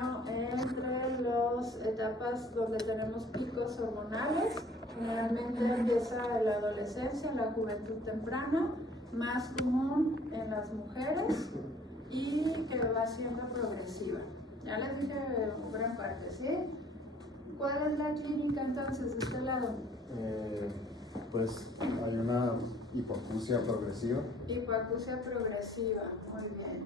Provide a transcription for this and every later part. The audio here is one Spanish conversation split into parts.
niño entre las etapas donde tenemos picos hormonales. Generalmente empieza en la adolescencia, en la juventud temprana, más común en las mujeres y que va siendo progresiva. Ya les dije gran parte, ¿sí? ¿Cuál es la clínica entonces de este lado? Pues hay una hipoacusia progresiva. Hipoacusia progresiva, muy bien.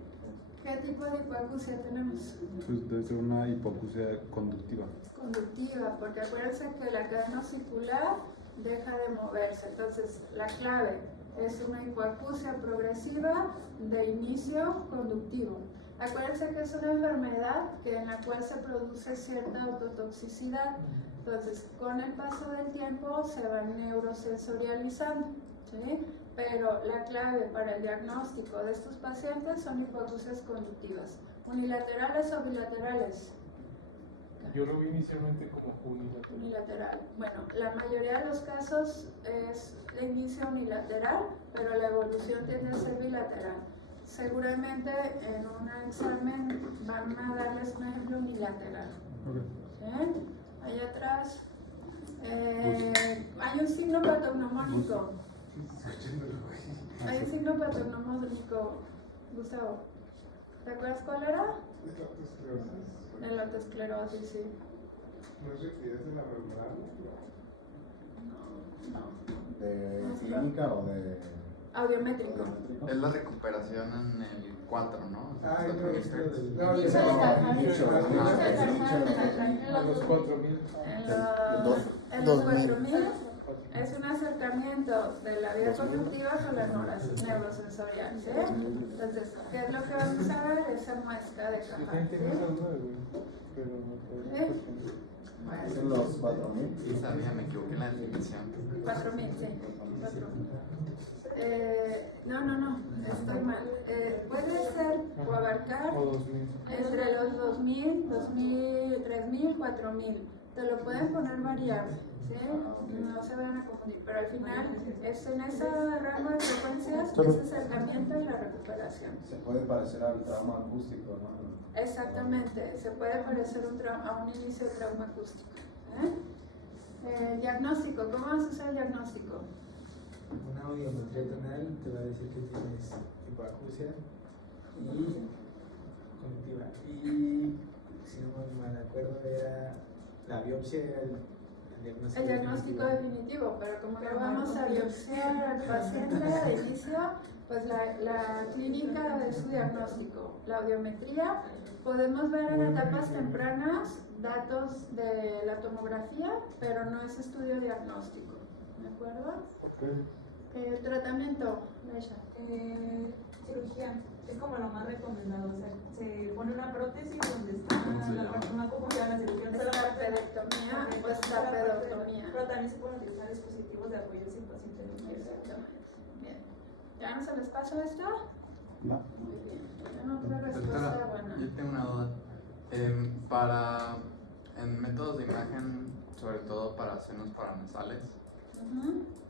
¿Qué tipo de hipoacusia tenemos? Pues debe ser una hipoacusia conductiva. Conductiva, porque acuérdense que la cadena circular deja de moverse. Entonces, la clave es una hipoacusia progresiva de inicio conductivo. Acuérdense que es una enfermedad en la cual se produce cierta autotoxicidad. Entonces, con el paso del tiempo se va neurosensorializando, ¿sí? Pero la clave para el diagnóstico de estos pacientes son hipoacusias conductivas. ¿Unilaterales o bilaterales? Yo lo vi inicialmente como unilateral. Unilateral. Bueno, la mayoría de los casos es de inicio unilateral, pero la evolución tiende a ser bilateral. Seguramente en un examen van a darles un ejemplo unilateral. ¿Sí? Ahí atrás hay un signo patognomónico. Hay un signo patognomónico, Gustavo. ¿Te acuerdas cuál era? De la autoesclerosis, sí. ¿No es rigidez de la membrana? No. ¿De clínica o de...? Audiométrico. Es la recuperación en el 4, ¿no? Ah, Los no, 4.000 es lo Hz. del... No, No, eso A los 4.000. En los 4.000 es un acercamiento de la vía conductiva con la neurosensorial, ¿sí? Entonces, ¿qué es lo que vamos a ver? Esa muestra de Yo caja, también tengo ¿sí? esas 9, pero no puedo. Son los 4.000. Sí, sabía, me equivoqué en la definición. 4.000, sí. 4.000. No, estoy mal. Puede ser o abarcar O 2.000. entre los 2.000, 2.000, 3.000, 4.000. Te lo pueden poner variable, ¿sí? No se van a confundir, pero al final es en ese rango de frecuencias, ese acercamiento y la recuperación. Se puede parecer al trauma acústico, ¿no? Exactamente, se puede parecer a un inicio de trauma acústico. Diagnóstico, ¿cómo vas a hacer el diagnóstico? Una audiometría tonal te va a decir que tienes hipoacusia y conductiva. Y si no me acuerdo, era la biopsia, era el diagnóstico. El diagnóstico definitivo, pero como no vamos a biopsiar al paciente de inicio, pues la clínica ve su diagnóstico. La audiometría, podemos ver en etapas tempranas datos de la tomografía, pero no es estudio diagnóstico. ¿De acuerdo? Tratamiento, Leisha. Cirugía es como lo más recomendado, o sea, se pone una prótesis donde está la parte, ¿cómo se llama la cirugía? Estapedectomía o estapedoctomía. Pero también se pueden utilizar dispositivos de apoyo si el paciente no quiere. Exactamente. Bien. ¿Ya no se les pasó esto? No. Muy bien. Yo no creo respuesta Doctora, buena. yo tengo una duda. En métodos de imagen, sobre todo para senos paranasales,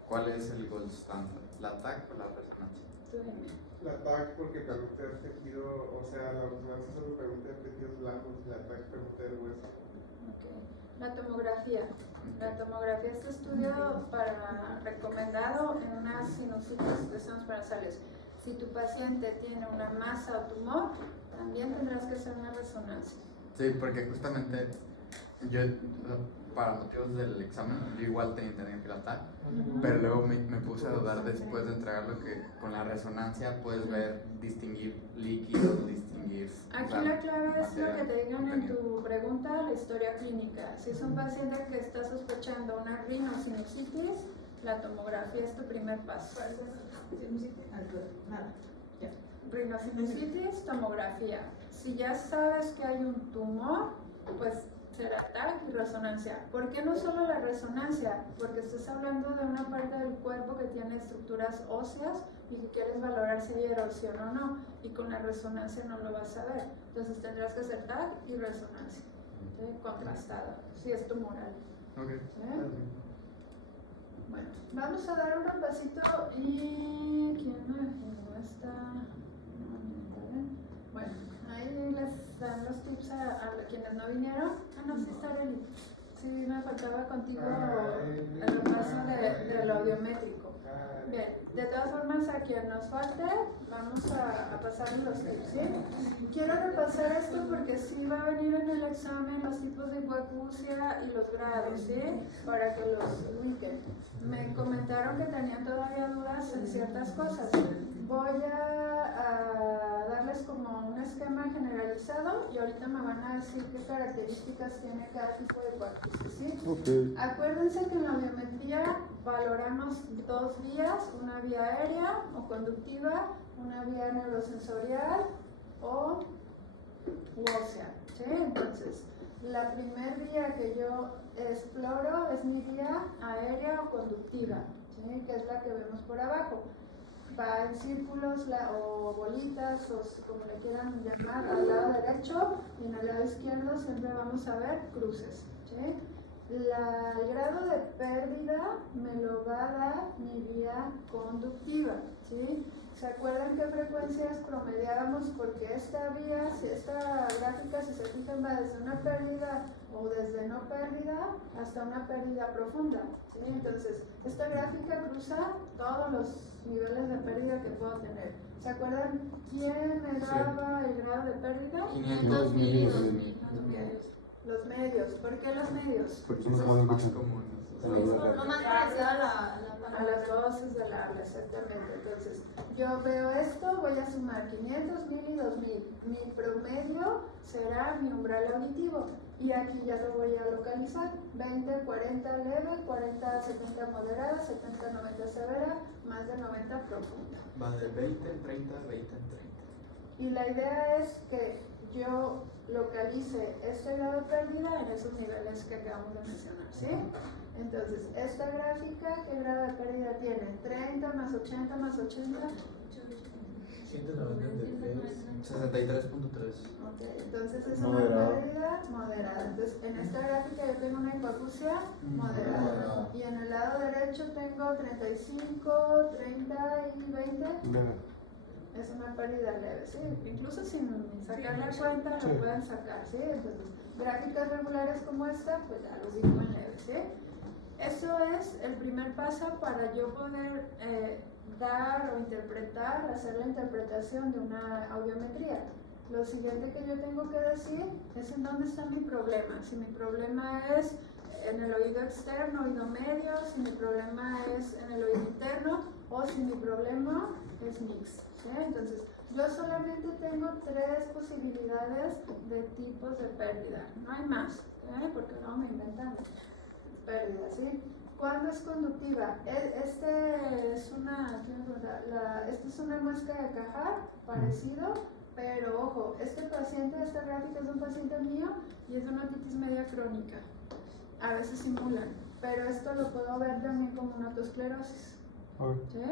¿cuál es el gold standard? ¿La TAC o la resonancia? Tú dime. La TAC porque pregunta el tejido, o sea, la resonancia solo pregunta el tejidos blandos y la TAC pregunta el hueso. Okay. La tomografía. La tomografía es estudio recomendado en una sinusitis de senos paranasales. Si tu paciente tiene una masa o tumor, también tendrás que hacer una resonancia. Sí, porque justamente yo, para motivos del examen, yo igual tenía entendido que la TAC, pero luego me puse a dudar después de entregarlo que con la resonancia puedes ver, distinguir líquidos, distinguir... Aquí la clave es lo que te digan en tu pregunta, la historia clínica. Si es un paciente que está sospechando una rinosinusitis, la tomografía es tu primer paso. Nada, ya. Rinosinusitis, tomografía. Si ya sabes que hay un tumor, pues será TAC y resonancia. ¿Por qué no solo la resonancia? Porque estás hablando de una parte del cuerpo que tiene estructuras óseas y que quieres valorar si hay erosión o no. Y con la resonancia no lo vas a ver. Entonces tendrás que hacer TAC y resonancia. ¿Sí? Contrastada, si es tumoral. Okay. Bueno, vamos a dar un repasito y... ¿quién no está? Bueno, ahí les dan los tips a quienes no vinieron. Ah, no, sí está Arely. Sí, me faltaba contigo el repaso de lo audiométrico. Bien, de todas formas, a quien nos falte, vamos a pasar los tips, ¿sí? Quiero repasar esto porque sí va a venir en el examen los tipos de hipoacusia y los grados, ¿sí? Para que los ubiquen. Me comentaron que tenían todavía dudas en ciertas cosas. Voy a darles como un esquema generalizado y ahorita me van a decir qué características tiene cada tipo de hipoacusia, ¿sí? Ok. Acuérdense que en la biometría valoramos dos vías, una vía aérea o conductiva, una vía neurosensorial o ósea, ¿sí? Entonces, la primer vía que yo exploro es mi vía aérea o conductiva, ¿sí? Que es la que vemos por abajo. Va en círculos o bolitas o como le quieran llamar al lado derecho, y en el lado izquierdo siempre vamos a ver cruces, ¿sí? El grado de pérdida me lo va a dar mi vía conductiva, ¿sí? ¿Se acuerdan qué frecuencias promediábamos? Porque esta vía, si esta gráfica, si se fijan, va desde una pérdida o desde no pérdida hasta una pérdida profunda, ¿sí? Entonces, esta gráfica cruza todos los niveles de pérdida que puedo tener. ¿Se acuerdan quién me daba el grado de pérdida? 500 mil y 2000. Los medios. ¿Por qué los medios? Porque Son son los más más comunes. comunes. Lo más parecido a A las voces del habla, exactamente. Entonces, yo veo esto, voy a sumar 500, 1000 y 2000. Mi promedio será mi umbral auditivo. Y aquí ya lo voy a localizar. 20, 40 leve, 40, 70 moderada, 70, 90 severa, más de 90 profunda. Va de 20 en 30, 20 en 30. Y la idea es que yo localice este grado de pérdida en esos niveles que acabamos de mencionar, ¿sí? Entonces, esta gráfica, ¿qué grado de pérdida tiene? 30 más 80 más 80. 193. 63.3. Ok, entonces es Moderado. una pérdida moderada. Entonces, en esta gráfica yo tengo una hipoacusia moderada. Moderada. Y en el lado derecho tengo 35, 30 y 20. Es una pérdida leve, ¿sí? Incluso sin sacar la cuenta lo pueden sacar, ¿sí? Entonces, gráficas regulares como esta, pues ya los digo en leve, ¿sí? Eso es el primer paso para yo poder dar o interpretar, hacer la interpretación de una audiometría. Lo siguiente que yo tengo que decir es en dónde está mi problema. Si mi problema es en el oído externo, oído medio, si mi problema es en el oído interno o si mi problema es mixto, ¿sí? Entonces, yo solamente tengo 3 posibilidades de tipos de pérdida, no hay más, porque no me inventan pérdida, ¿sí? ¿Cuándo es conductiva? Esta es una muesca de Cajar, parecido, pero ojo, este paciente, esta gráfica es de un paciente mío y es de una otitis media crónica. A veces simulan, pero esto lo puedo ver también como una autoesclerosis. ¿Sí?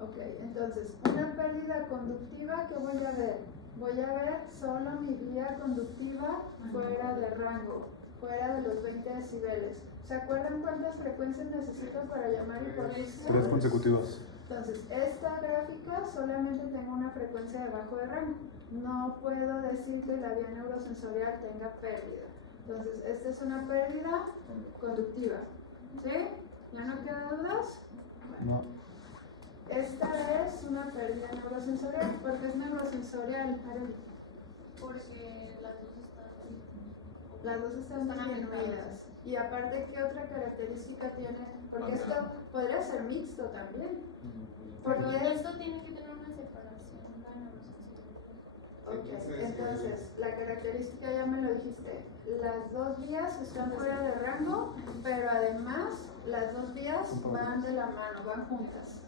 Ok, entonces, una pérdida conductiva, ¿qué voy a ver? Voy a ver solo mi vía conductiva fuera de rango, fuera de los 20 decibeles. ¿Se acuerdan cuántas frecuencias necesito para llamar hipoacusia? 3 consecutivas. Entonces, esta gráfica solamente tengo una frecuencia debajo de rango. No puedo decir que la vía neurosensorial tenga pérdida. Entonces, esta es una pérdida conductiva. ¿Sí? ¿Ya no quedan dudas? No. Esta es una pérdida neurosensorial. ¿Por qué es neurosensorial, Arely? Porque Las dos están disminuidas. Y aparte, ¿qué otra característica tiene? Porque esto podría ser mixto también. Pero Porque esto tiene que tener una separación, una neurosensorial. Ok, entonces, la característica ya me lo dijiste. Las dos vías están fuera de rango, pero además las dos vías van de la mano, van juntas.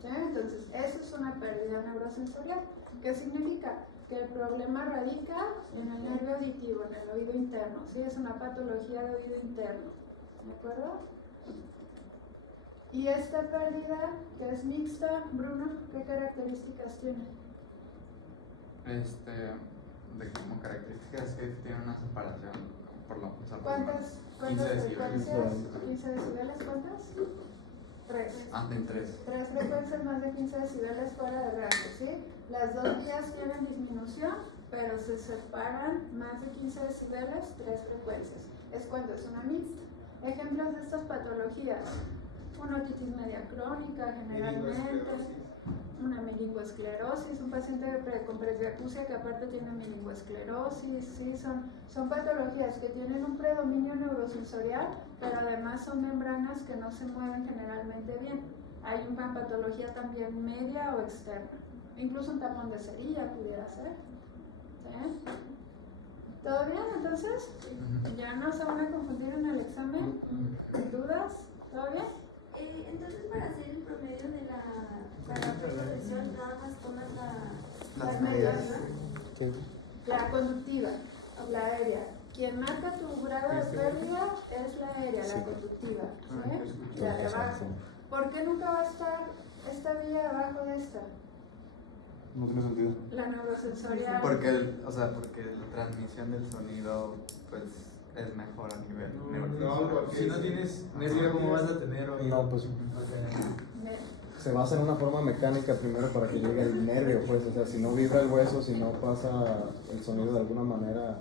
¿Sí? Entonces, eso es una pérdida neurosensorial. ¿Qué significa? Que el problema radica en el nervio auditivo, en el oído interno. ¿Sí? Es una patología de oído interno. ¿De acuerdo? Y esta pérdida, que es mixta, Bruno, ¿qué características tiene? De como características que tiene una separación por la ¿Cuántas 15 decibeles. frecuencias? 15 decibeles, ¿cuántas? 3. En 3. 3 frecuencias más de 15 decibeles fuera de rango, ¿sí? Las dos vías tienen disminución pero se separan más de 15 decibeles, 3 frecuencias. Es cuando es una mixta. Ejemplos de estas patologías: una otitis media crónica, generalmente, una meningoesclerosis, un paciente con presbiacusia que aparte tiene meningoesclerosis, ¿sí? Son patologías que tienen un predominio neurosensorial, pero además son membranas que no se mueven generalmente bien. Hay una patología también media o externa, incluso un tapón de cerilla pudiera ser. ¿Sí? ¿Todo bien entonces? ¿Ya no se van a confundir en el examen? ¿Dudas? ¿Todo bien? Entonces, para hacer el promedio de la presión, nada más tomas Las medias. medias. La conductiva, la aérea. Quien marca tu grado de pérdida es la aérea, la conductiva. ¿Sí? La de abajo. ¿Por qué nunca va a estar esta vía abajo de esta? No tiene sentido. La neurosensorial. Porque, porque la transmisión del sonido, pues, es mejor a nivel No, porque Si no tienes nervio, ¿cómo vas a tener oído? No, pues O sea, se basa en una forma mecánica primero para que llegue el nervio, pues, o sea, si no vibra el hueso, si no pasa el sonido de alguna manera.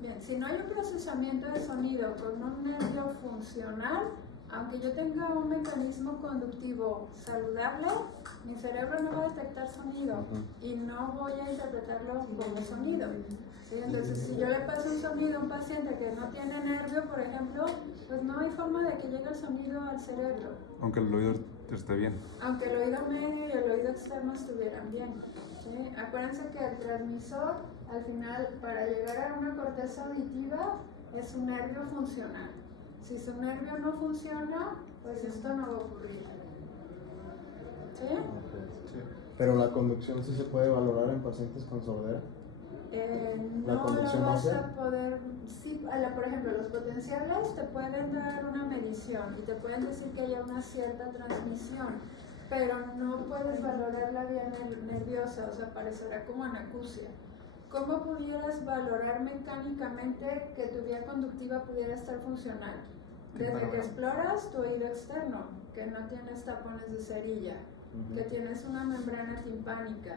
Bien, si no hay un procesamiento de sonido con un nervio funcional, aunque yo tenga un mecanismo conductivo saludable, mi cerebro no va a detectar sonido y no voy a interpretarlo como sonido. ¿Sí? Entonces, si yo le paso un sonido a un paciente que no tiene nervio, por ejemplo, pues no hay forma de que llegue el sonido al cerebro. Aunque el oído esté bien. Aunque el oído medio y el oído externo estuvieran bien. ¿Sí? Acuérdense que el transmisor, al final, para llegar a una corteza auditiva, es un nervio funcional. Si su nervio no funciona, pues esto no va a ocurrir. ¿Sí? Pero la conducción sí se puede valorar en pacientes con sordera. ¿La No conducción lo vas ósea? a poder, sí, por ejemplo, los potenciales te pueden dar una medición y te pueden decir que haya una cierta transmisión, pero no puedes valorar la vía nerviosa, o sea, parecerá como anacusia. ¿Cómo pudieras valorar mecánicamente que tu vía conductiva pudiera estar funcional? Desde que exploras tu oído externo, que no tienes tapones de cerilla, que tienes una membrana timpánica.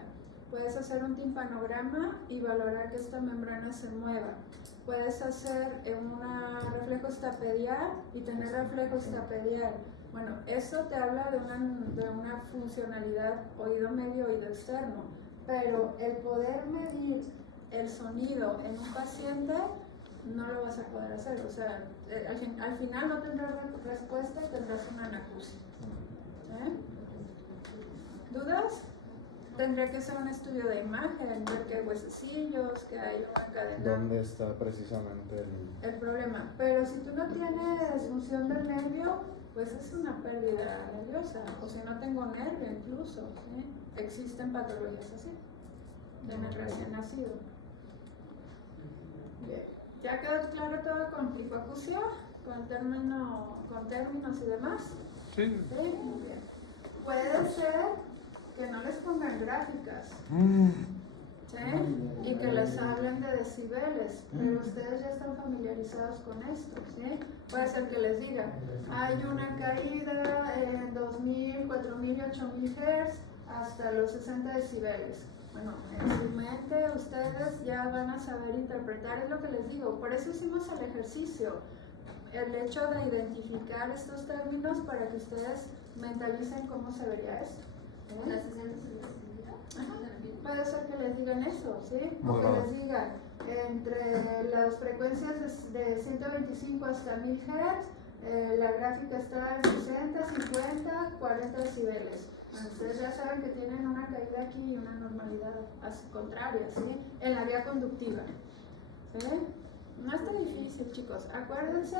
Puedes hacer un timpanograma y valorar que esta membrana se mueva. Puedes hacer un reflejo estapedial y tener reflejo estapedial. Bueno, eso te habla de una funcionalidad oído medio, oído externo. Pero el poder medir el sonido en un paciente no lo vas a poder hacer. O sea, al final no tendrás respuesta y tendrás una anacusia. ¿Dudas? Tendría que ser un estudio de imagen, ver que hay huesecillos, que hay una cadena. ¿Dónde está precisamente el problema? Pero si tú no tienes disfunción del nervio, pues es una pérdida nerviosa. O si no tengo nervio incluso. ¿Sí? Existen patologías así, en el recién nacido. Bien. ¿Ya quedó claro todo con hipoacusia? ¿Con términos y demás? Sí. Sí, muy bien. Puede ser que no les pongan gráficas, ¿sí? Y que les hablen de decibeles, pero ustedes ya están familiarizados con esto, ¿sí? Puede ser que les digan, hay una caída en 2000, 4000 y 8000 Hz hasta los 60 decibeles. Bueno, en su mente ustedes ya van a saber interpretar, es lo que les digo. Por eso hicimos el ejercicio, el hecho de identificar estos términos para que ustedes mentalicen cómo se vería esto. ¿Las 60 Puede ser que les digan eso, ¿sí? O que les digan entre las frecuencias de 125 hasta 1000 Hz, la gráfica está en 60, 50, 40 decibeles. Bueno, ustedes ya saben que tienen una caída aquí y una normalidad contraria, ¿sí? En la vía conductiva. ¿Sí? No está difícil, chicos. Acuérdense,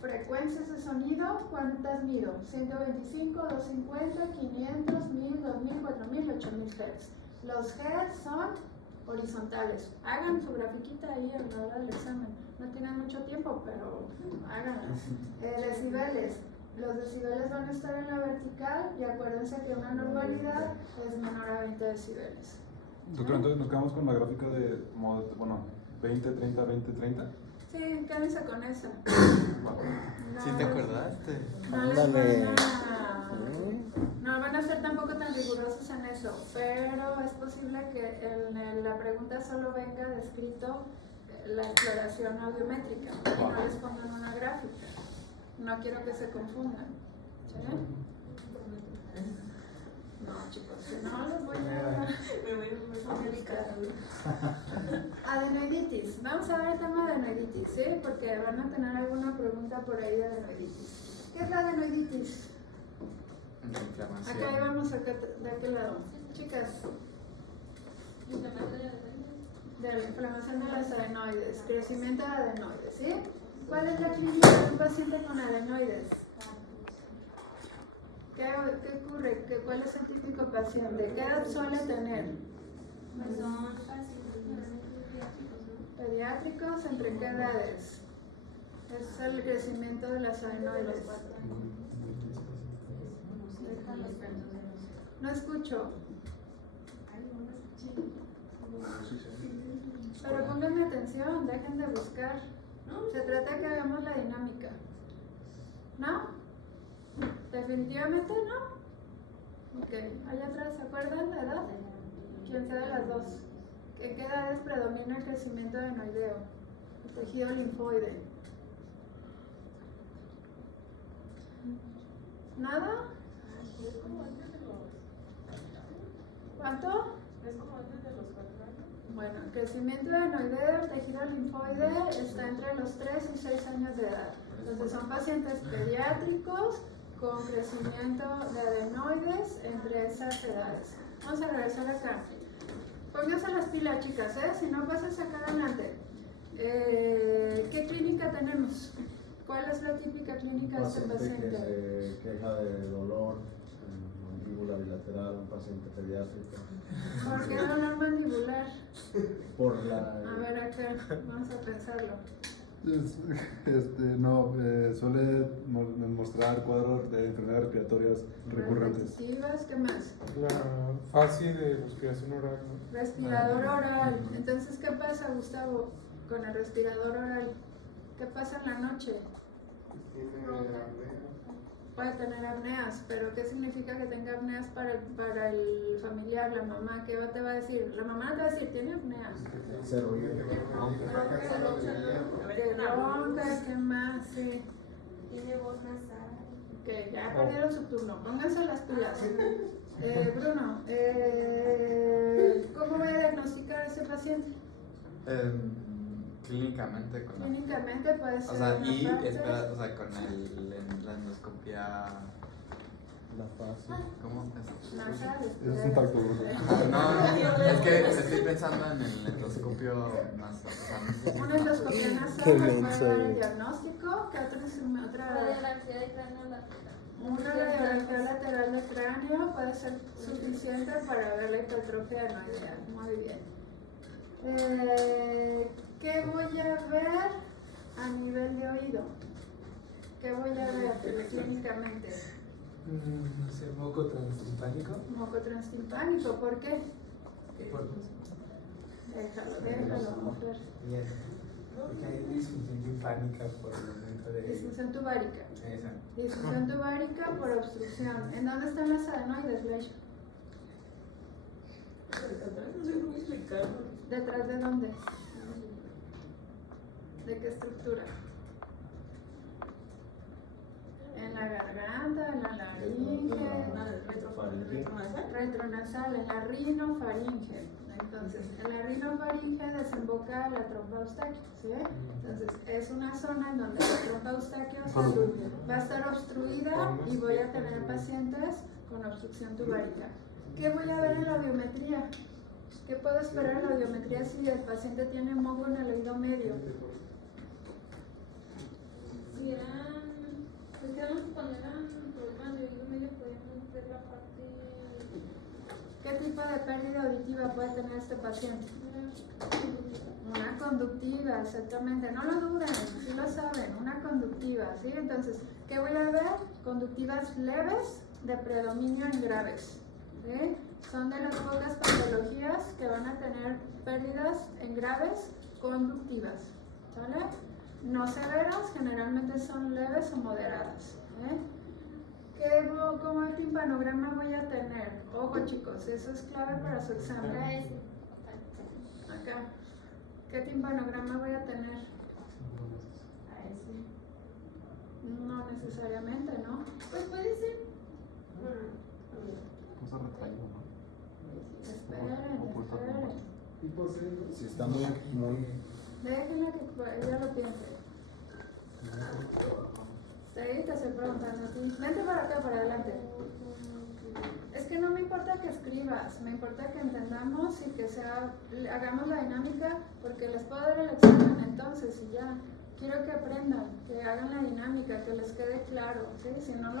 frecuencias de sonido, ¿cuántas mido? 125, 250, 500, 1000, 2000, 4000, 8000 Hz. Los Hz son horizontales. Hagan su grafiquita ahí a la hora del examen. No tienen mucho tiempo, pero háganlo. Decibeles. Los decibeles van a estar en la vertical y acuérdense que una normalidad es menor a 20 decibeles. Doctor, entonces nos quedamos con la gráfica de, 20, 30, 20, 30. Sí, quédense con esa. ¿Sí te acordaste? No les Ándale. van a No van a ser tampoco tan rigurosos en eso, pero es posible que en la pregunta solo venga descrito la exploración audiométrica y no les pongan una gráfica. No quiero que se confundan. ¿Sí? No, chicos, si no les voy a buscar. Adenoiditis. Vamos a ver el tema de adenoiditis, ¿sí? Porque van a tener alguna pregunta por ahí de adenoiditis. ¿Qué es la adenoiditis? Inflamación. Acá íbamos de aquel lado. Chicas, de la inflamación de las adenoides, crecimiento de adenoides, ¿sí? ¿Cuál es la clínica de un paciente con adenoides? ¿Qué ocurre? ¿Cuál es el típico paciente? ¿Qué edad suele tener? Pues son pediátricos, ¿no? ¿Pediátricos? ¿Entre qué edades? Es el crecimiento de las adenoides. No escucho. Pero pónganme atención, dejen de buscar. Se trata de que hagamos la dinámica. ¿No? ¿Definitivamente no? Ok, allá atrás, ¿se acuerdan la edad? ¿Quién sea de las dos? ¿En qué edades predomina el crecimiento adenoideo? El tejido linfoide. ¿Nada? ¿Cuánto? Es como antes de los 4 años. Bueno, el crecimiento adenoideo, el tejido linfoide está entre los 3 y 6 años de edad. Entonces son pacientes pediátricos con crecimiento de adenoides entre esas edades. Vamos a regresar acá. Pónganse las pilas, chicas, ¿eh? Si no, pasas acá adelante. ¿Qué clínica tenemos? ¿Cuál es la típica clínica de este paciente que paciente? se queja de dolor en mandíbula bilateral, un paciente pediátrico. ¿Por qué dolor mandibular? Por la... A ver acá, vamos a pensarlo. Suele mostrar cuadros de enfermedades respiratorias recurrentes. Repetitivas, ¿qué más? La fase de respiración oral, ¿no? Respirador oral. Entonces, ¿qué pasa, Gustavo, con el respirador oral? ¿Qué pasa en la noche? Tiene apnea. Puede tener apneas, pero ¿qué significa que tenga apneas para el familiar, la mamá? ¿Qué te va a decir? La mamá te va a decir, tiene apneas. Se ríe. Que ronca, ¿qué más? Sí. Tiene voz nasal. Ok, ya perdieron su turno. Pónganse las pilas. Bruno, ¿cómo voy a diagnosticar a ese paciente? Clínicamente con la... Clínicamente puede ser. O sea, una y parte- espera, o sea, con la endoscopia... La fase. ¿Cómo es? Nasal, Es un tacto, Bruno. No, es que estoy pensando en el endoscopio nasal. O sea, no sé si- Una endoscopia nasal Qué nos bien puede soy. dar el diagnóstico. ¿Qué otra? Radiografía de cráneo lateral. Una radiografía lateral del cráneo puede ser suficiente para ver la hipertrofia adenoidea. Muy bien. ¿Qué voy a ver a nivel de oído? ¿Qué voy a ver clínicamente? No sé, moco transtimpánico. Moco transtimpánico, ¿por qué? Déjalo, mujer. Bien. Porque hay disfunción timpánica por el momento de... Disfunción tubárica. Esa. Disfunción tubárica por obstrucción. ¿En dónde están las adenoides, Leish? No sé cómo explicarlo. ¿Detrás de dónde? ¿De qué estructura? En la garganta, en la laringe, retronasal, en la rinofaringe. Entonces, en la rinofaringe desemboca la trompa eustaquio, ¿sí? Entonces, es una zona en donde la trompa eustaquio va a estar obstruida y voy a tener pacientes con obstrucción tubárica. ¿Qué voy a ver en la audiometría? ¿Qué puedo esperar en la audiometría si el paciente tiene moco en el oído medio? Si eran, pues digamos que cuando eran problemas de oído medio podíamos ver la parte. ¿Qué tipo de pérdida auditiva puede tener este paciente? Una conductiva, exactamente. No lo duden, sí lo saben, una conductiva, ¿sí? Entonces, ¿qué voy a ver? Conductivas leves de predominio en graves, ¿sí? Son de las pocas patologías que van a tener pérdidas en graves conductivas, ¿sale? No severas, generalmente son leves o moderadas, ¿eh? ¿Cómo timpanograma voy a tener? Ojo chicos, eso es clave para su examen. Acá. ¿Qué timpanograma voy a tener? No necesariamente, ¿no? Pues puede ser. Cosa retraído, ¿no? Esperen. Si está muy Déjenla que ella lo piense. Sí, te estoy preguntando a ti. Vente para acá, para adelante. Es que no me importa que escribas, me importa que entendamos y que hagamos la dinámica, porque les puedo dar el examen entonces y ya. Quiero que aprendan, que hagan la dinámica, que les quede claro, ¿sí? Si no,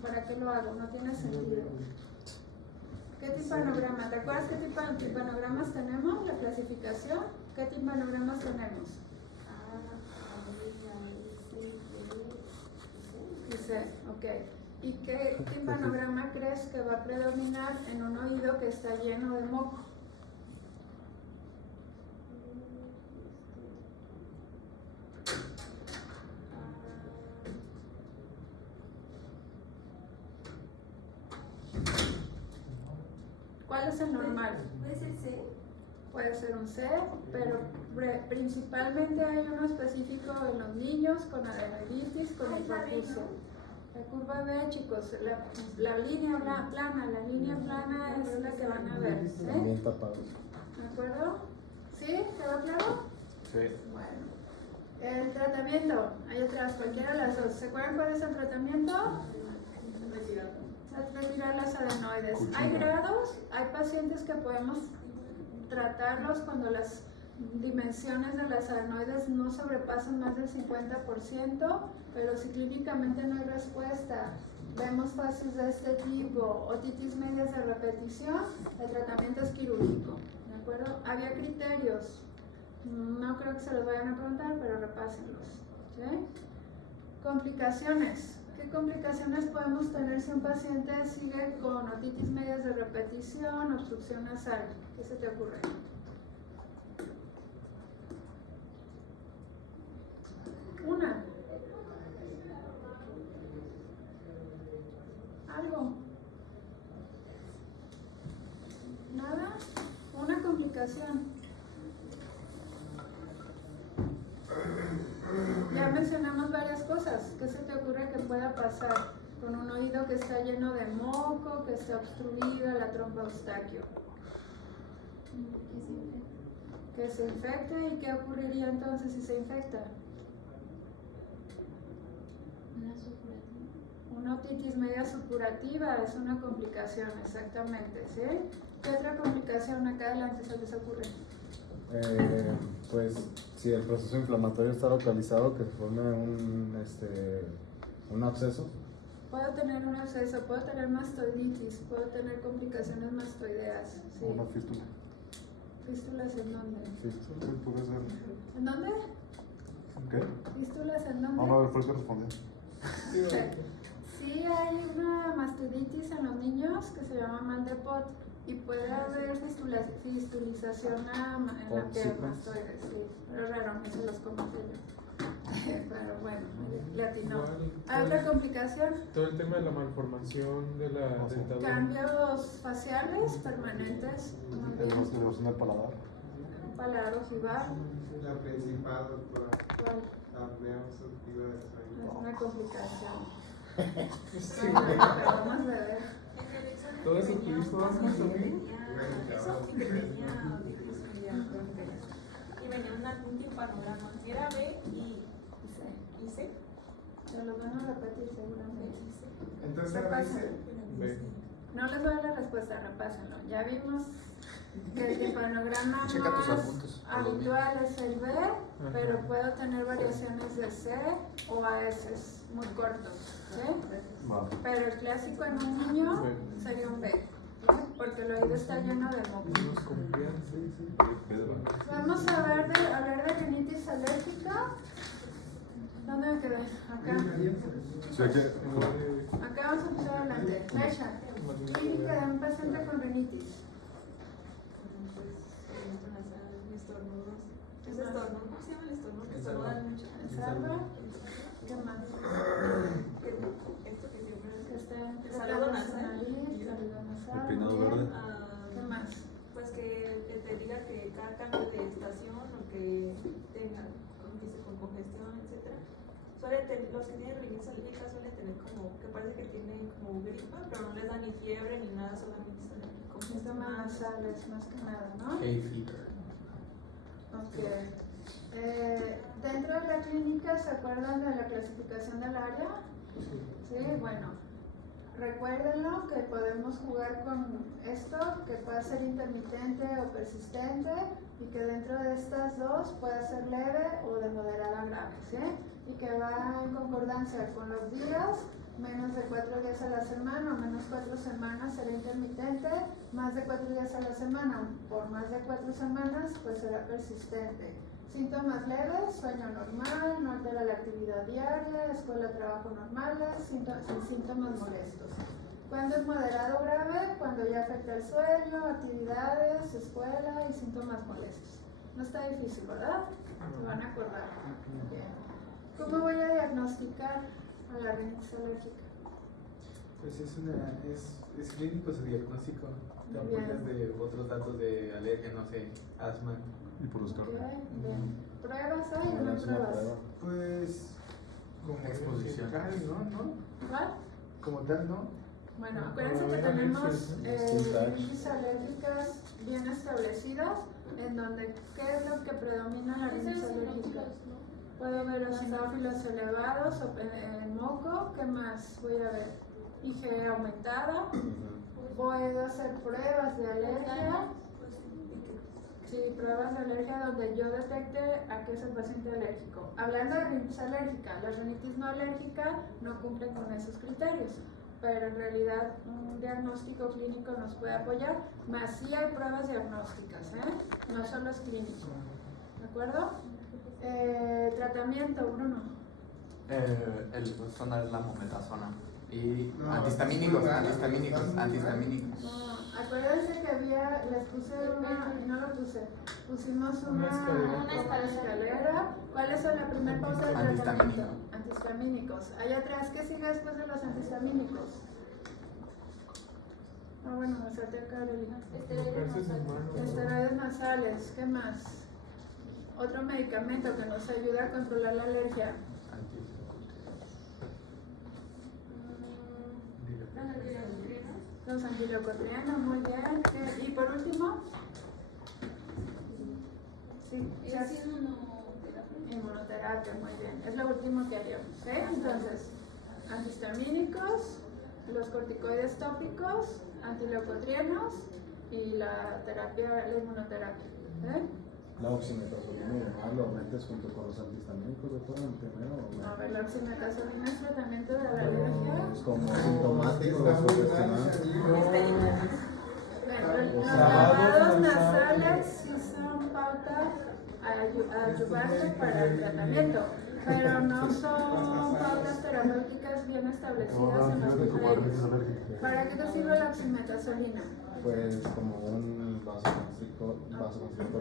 ¿para qué lo hago? No tiene sentido. ¿Qué timpanograma? ¿Te acuerdas qué timpanogramas tenemos? La clasificación. ¿Qué timpanogramas tenemos? C, ok. ¿Y qué timpanograma crees que va a predominar en un oído que está lleno de moco? ¿Cuál es el normal? Puede ser C. Puede ser un C, pero principalmente hay uno específico en los niños con adenoiditis, con hipoacusia. La curva B, chicos, la línea plana es la que van a ver, ¿sí? también tapado. ¿De acuerdo? ¿Sí? ¿Quedó claro? Sí. Bueno. El tratamiento, ahí atrás, cualquiera de las dos. ¿Se acuerdan cuál es el tratamiento? Retirar las adenoides. Hay grados, hay pacientes que podemos tratarlos cuando las dimensiones de las adenoides no sobrepasan más del 50%, pero si clínicamente no hay respuesta, vemos fases de este tipo, otitis medias de repetición, el tratamiento es quirúrgico, ¿de acuerdo? Había criterios, no creo que se los vayan a preguntar, pero repásenlos, ¿sí? Complicaciones. ¿Qué complicaciones podemos tener si un paciente sigue con otitis medias de repetición, obstrucción nasal? ¿Qué se te ocurre? Una. ¿Algo? ¿Nada? Una complicación. Ya mencionamos varias cosas. ¿Qué se te ocurre que pueda pasar con un oído que está lleno de moco, que está obstruida la trompa eustaquio? Que se infecte. ¿Y qué ocurriría entonces si se infecta? Una otitis media supurativa es una complicación, exactamente, ¿sí? ¿Qué otra complicación acá adelante se les ocurre? Pues si el proceso inflamatorio está localizado, que forme un absceso. Puedo tener un absceso, puedo tener mastoiditis, puedo tener complicaciones mastoideas, ¿sí? Una fístula. ¿Fístulas en dónde? Fístula, sí, puede ser. ¿En dónde? ¿Qué? ¿Fístulas en dónde? No, fue el que respondió. Sí, hay una mastoiditis en los niños que se llama mal de Pot y puede haber fistulización en la piel, mastoides, sí, pero raro, no se los comenté yo. Pero bueno, le atinó. ¿Hay otra complicación? Todo el tema de la malformación de la dentadura. Cambios faciales permanentes. Muy bien. Elevación del paladar. Paladar ojival. La principal, doctora, ¿Cuál? la apnea obstructiva del sueño. Es una complicación. Bueno, acabamos de ver. Todo eso que hizo antes también. Y venía un timpanograma. Era B y C. Se los van a repetir seguramente. Entonces ahora dice, Ve. No les doy la respuesta, repásenlo. Ya vimos que el timpanograma Checa tus más apuntes. habitual es el B, pero puedo tener variaciones de C o a S muy cortos, ¿sí? Vale. Pero el clásico en un niño sería un B, ¿sí? Porque el oído está lleno de moco. Unos confían, sí, sí. Pedro. Vamos a hablar de rinitis alérgica. ¿Dónde me quedé? Acá. Sí, aquí. Acá vamos a empezar adelante. Mecha. Clínica de un paciente con rinitis. ¿Es estornudo? ¿Cómo se llama el estornudo? Que estornudan mucho. ¿Salva? ¿Qué más? Esto que siempre Que esté tenga cambio de estación o que tenga, como dice, con congestión, etc. Los que tienen rinitis alérgica suelen tener como, que parece que tienen como gripa, pero no les da ni fiebre ni nada, solamente están con Síntomas nasales más que nada, ¿no? Hay fever. Ok. Dentro de la clínica, ¿se acuerdan de la clasificación del área? Sí, bueno. Recuérdenlo que podemos jugar con esto, que puede ser intermitente o persistente, y que dentro de estas dos puede ser leve o de moderada a grave, ¿sí? Y que va en concordancia con los días, menos de 4 días a la semana o menos 4 semanas será intermitente, más de 4 días a la semana por más de 4 semanas pues será persistente. Síntomas leves, sueño normal, no altera la actividad diaria, escuela, trabajo normales, sin síntomas molestos. ¿Cuándo es moderado o grave? Cuando ya afecta el sueño, actividades, escuela y síntomas molestos. No está difícil, ¿verdad? Se van a acordar. Bien. ¿Cómo voy a diagnosticar a la rinitis alérgica? Pues es clínico su diagnóstico. Te Muy bien. apoyas de otros datos de alergia, no sé, asma. Y por los Ok, carros. bien. ¿Pruebas hay o no Es una pruebas? prueba. Pues como Exposición. tal, ¿no? ¿Cuál? Como tal, ¿no? Bueno, acuérdense que tenemos rinitis alérgicas bien establecidas, en donde, ¿qué es lo que predomina en la rinitis alérgica? Puedo ver eosinófilos elevados, moco, ¿qué más voy a ver? IgE aumentada, puedo hacer pruebas de alergia, sí, pruebas de alergia donde yo detecte a qué es el paciente alérgico. Hablando de rinitis alérgica, la rinitis no alérgica no cumple con esos criterios, pero en realidad un diagnóstico clínico nos puede apoyar, más sí hay pruebas diagnósticas, no solo es clínico, ¿de acuerdo? Tratamiento, Bruno. El zona es la mometasona. Y antihistamínicos. No, acuérdense que les puse una, y no lo puse, pusimos una escalera. ¿Cuál es la primera pausa del tratamiento? Antihistamínicos. Allá atrás, ¿qué sigue después de los antihistamínicos? Ah, bueno, me salté a Carolina. Esteroides nasales, ¿qué más? Otro medicamento que nos ayuda a controlar la alergia. Los antileucotrienos, muy bien. Y por último, sí, inmunoterapia, muy bien. Es lo último que haríamos. Entonces, antihistamínicos, los corticoides tópicos, antileucotrienos y la inmunoterapia. La oximetazolina y demás lo metes junto con los antihistamínicos, doctora, en primero o no? A ver, la oximetazolina es tratamiento de la alergia. Es como sintomático, descongestionante. Los lavados nasales sí son pauta ayudante para el tratamiento, pero no son pautas terapéuticas bien establecidas en los criterios. ¿Para qué te sirve la oximetazolina? Pues como un vasoconstrictor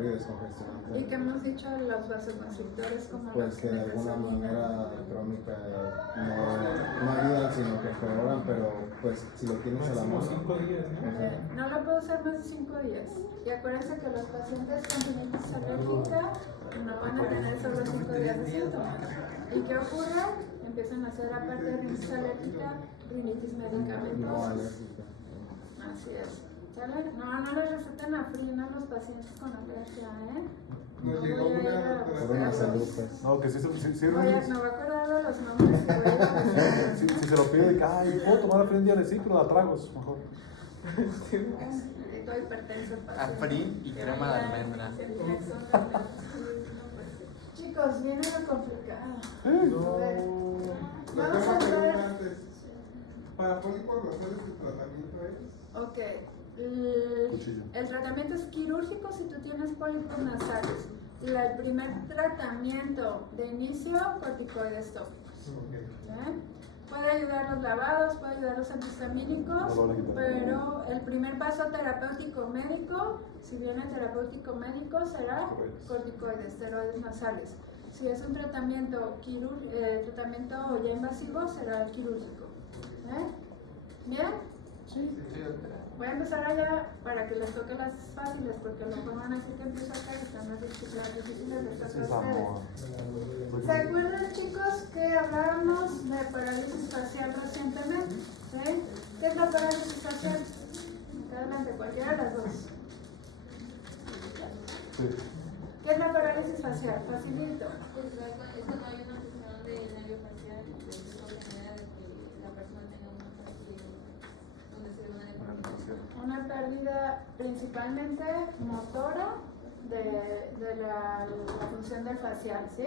y descongestionante. ¿Y qué hemos dicho de los vasoconstrictores como la Pues que de alguna oximetazolina? manera crónica no ayudan, sino que empeoran, pero pues si lo tienes a la mano. 5 días, ¿no? No lo puedo usar más de 5 días. Y acuérdense que los pacientes con rinitis alérgica no van a tener solo 5 días de síntomas. ¿Y qué ocurre? Empiezan a hacer, aparte de rinitis alérgica, rinitis No medicamentosa. alérgica. Así es. ¿Sale? No les receten afrina a los pacientes con alergia, No Nos voy llegó a ir una a Por una buscarlos. salud, pues. No, que sí, Me voy a acordar de los nombres que voy a decir. si se lo pide, que, ay, puedo tomar Afrin día de ciclo, a tragos, mejor. Necesito hipertenso el paciente. Afrin y crema de almendra. Chicos, viene lo complicado. A ver, La vamos tema a pregunta ver. antes. ¿Para pólipos nasales el tratamiento es? Ok. Cuchillo. El tratamiento es quirúrgico si tú tienes pólipos nasales. El primer tratamiento de inicio, corticoides tópicos. Puede ayudar los lavados, puede ayudar los antihistamínicos, pero el primer paso terapéutico médico, si viene terapéutico médico, será corticoides, esteroides nasales. Si es un tratamiento tratamiento ya invasivo, será quirúrgico. ¿Bien? ¿Sí? Voy a empezar allá para que les toque las fáciles, porque a lo mejor van a decir que empiezo acá y están las difíciles de estas ustedes. ¿Se acuerdan, chicos, que hablábamos de parálisis facial recientemente? ¿Sí? ¿Qué es la parálisis facial? Adelante, cualquiera de las dos. ¿Qué es la parálisis facial? Facilito. Pues es cuando hay una fusión del nervio facial, de tal manera de que la persona tenga una fragilidad donde se ve una deformidad. Una pérdida principalmente motora de la función del facial, ¿sí?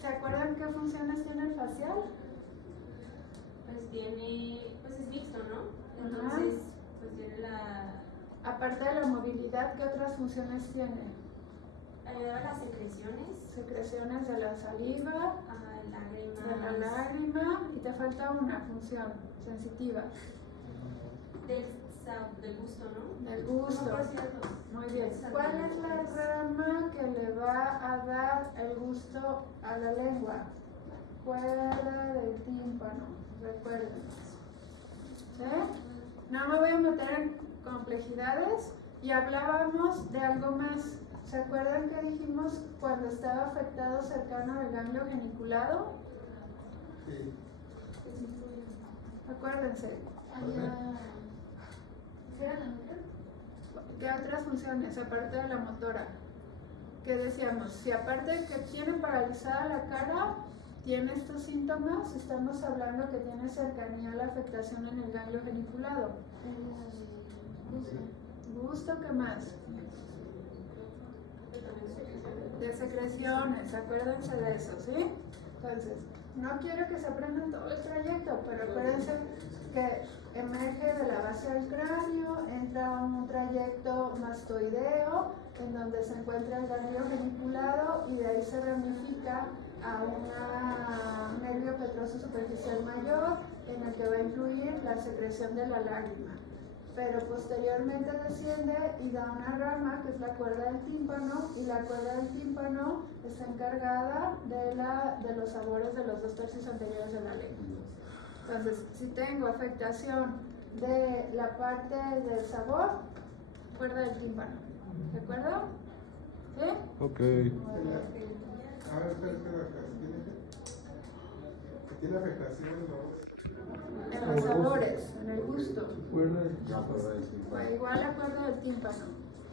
¿Se acuerdan qué funciones tiene el facial? Pues tiene, pues es mixto, ¿no? Entonces, pues tiene la... Aparte de la movilidad, ¿qué otras funciones tiene? Ayudar a las secreciones. Secreciones de la saliva, Lágrimas. de la lágrima, y te falta una función sensitiva. Del gusto, ¿no? Del gusto. No, por cierto. Muy bien. ¿Cuál es la rama que le va a dar el gusto a la lengua? Cuerda del tímpano, recuerden. ¿Sí? No me voy a meter en complejidades y hablábamos de algo más. ¿Se acuerdan que dijimos cuando estaba afectado cercano al ganglio geniculado? Sí. Acuérdense. ¿Qué otras funciones aparte de la motora? ¿Qué decíamos? Si aparte de que tiene paralizada la cara, tiene estos síntomas, estamos hablando que tiene cercanía a la afectación en el ganglio geniculado. ¿Gusto? ¿Qué más? De secreciones, acuérdense de eso, ¿sí? Entonces, no quiero que se aprendan todo el trayecto, pero acuérdense que emerge de la base del cráneo, entra a un trayecto mastoideo, en donde se encuentra el ganglio geniculado y de ahí se ramifica a un nervio petroso superficial mayor, en el que va a influir la secreción de la lágrima. Pero posteriormente desciende y da una rama que es la cuerda del tímpano, y la cuerda del tímpano está encargada de los sabores de los 2 tercios anteriores de la lengua. Entonces, si tengo afectación de la parte del sabor, cuerda del tímpano. ¿De acuerdo? ¿Sí? Ok. A ver, espera, ¿tiene afectación En los sabores, en el gusto. Ya, cuerda del tímpano. Igual la cuerda del tímpano.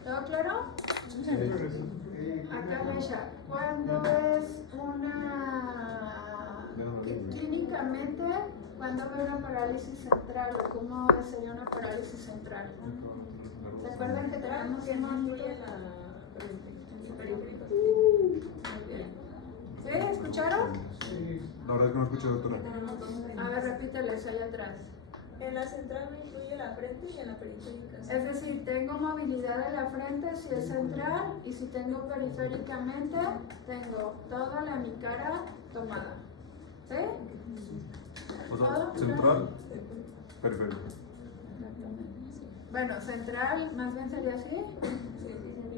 ¿Todo claro? Acá Mesha, ¿cuándo es clínicamente, cuándo ve una parálisis central o cómo sería una parálisis central? ¿Se acuerdan que tenemos Que un no monito? incluye el periférico. Muy bien. ¿Sí? ¿Escucharon? La verdad es que no escuché, doctora. A ver, repíteles ahí atrás. En la central me incluye la frente y en la periférica. Es decir, tengo movilidad de la frente si es central, y si tengo periféricamente, tengo toda mi cara tomada. ¿Sí? O sea, central, periférico. Bueno, central más bien sería así,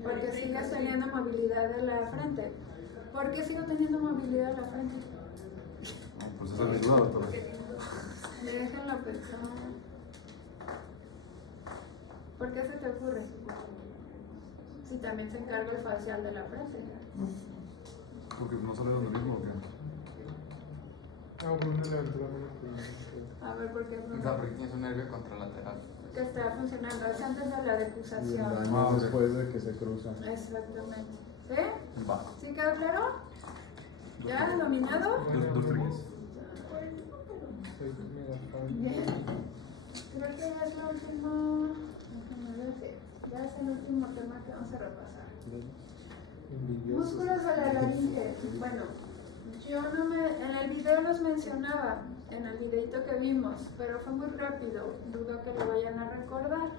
porque sigues teniendo movilidad de la frente. ¿Por qué sigo teniendo movilidad de la frente? Pues esa es mi duda, doctora. Déjenlo pensar. ¿Por qué se te ocurre? Si también se encarga el facial de la frente. Porque no sale donde mismo, ¿o qué? Por una levantada. A ver, ¿por qué? O sea, porque tienes un nervio contralateral. Que está funcionando, es antes de la Y el decusación. daño es después de que se cruzan. Exactamente. ¿Sí? Va. ¿Sí quedó claro? ¿Ya dominado? Dos triques. Bien. Creo que ya es lo último. Déjame ver, sí. Ya es el último tema que vamos a repasar. Músculos de la laringe. Bueno, yo no me. En el video los mencionaba, en el videito que vimos, pero fue muy rápido. Dudo que lo vayan a recordar.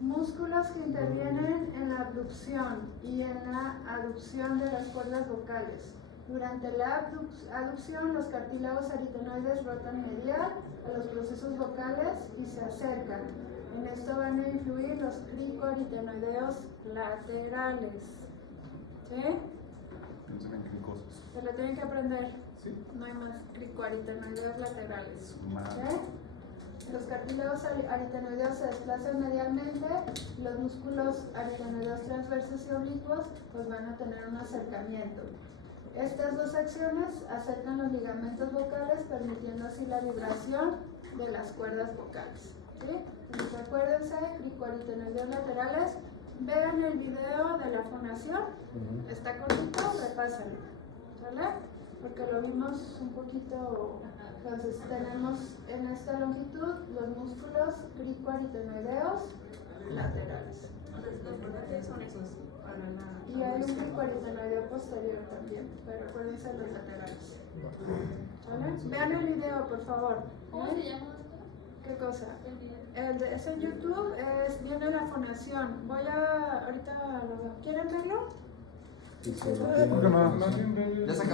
Músculos que intervienen en la abducción y en la aducción de las cuerdas vocales. Durante la aducción, los cartílagos aritenoides rotan medial a los procesos vocales y se acercan. En esto van a influir los cricoaritenoideos laterales. ¿Sí? Piensen en cricosos. Se lo tienen que aprender. Sí. No hay más cricoaritenoideos laterales. Madre. ¿Sí? Los cartílagos aritenoideos se desplazan medialmente, los músculos aritenoideos transversos y oblicuos pues van a tener un acercamiento. Estas dos acciones acercan los ligamentos vocales, permitiendo así la vibración de las cuerdas vocales. ¿Sí? Entonces acuérdense, cricoaritenoideos laterales. Vean el video de la fonación, está cortito, repásalo, ¿vale? Porque lo vimos un poquito. Entonces tenemos en esta longitud los músculos cricoaritenoideos laterales. Lo importante son esos para la... Y hay un cricoaritenoideo posterior también, pero acuérdense los laterales. ¿Vale? Vean el video, por favor. ¿Cómo se llama? ¿Qué cosa? El video. Es en YouTube, viene la fonación. Voy a, ahorita lo veo. ¿Quieren verlo? Sí, sí, ¿Por qué no? Más bien breve. Ya se acabó.